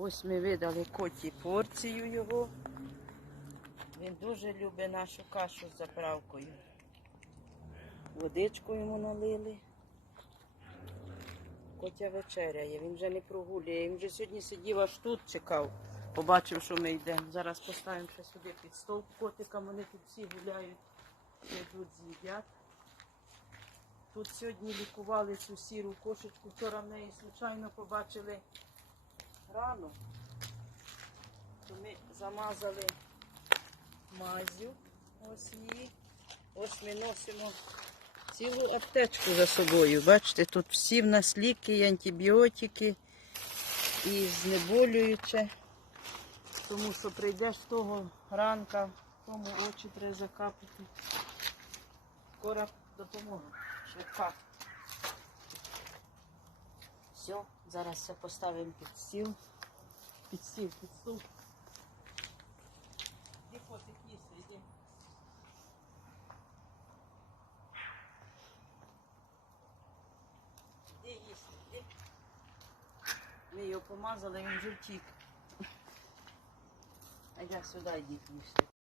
Ось ми видали коті порцію його. Він дуже любить нашу кашу з заправкою. Водичку йому налили. Котя вечеряє, він вже не прогулює. Він вже сьогодні сидів аж тут, чекав. Побачив, що ми йдемо. Зараз поставимо ще сюди під стол котикам. Вони тут всі гуляють, йдуть, з'їдять. Тут сьогодні лікували цю сіру кошечку. Вчора в неї случайно побачили рану. То ми замазали мазю. Ось її. Ось ми носимо цілу аптечку за собою. Бачите, тут всі в нас ліки, і антибіотики, і знеболююче. Тому що прийдеш того ранка, тому очі треба закапати. Скоро допомога. Швидка. Все, зараз все поставимо під стіл. Під стіл, під стул. Іди, котик, їсти, іди. Іди їсти, іди. Ми його помазали, він вже втік. А я сюди йдіть їсти.